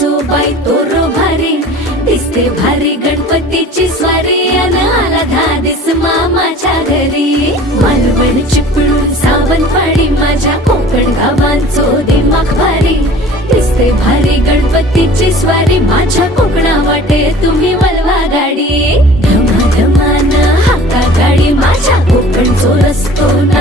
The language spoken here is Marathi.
चो बाय तोरो भारे दिसते भारी गणपतीची स्वारी अन आला धादिस मामाच्या घरी. मालवण चिपळूण सावंतवाडी माझ्या कोकण गावांचो दिमाग भारी. दिसते गणपतीची स्वारी माझ्या कोकणा वाटे तुम्ही मला गाडी. धमा धमान हाका गाडी. माझ्या कोकण चो रस्तो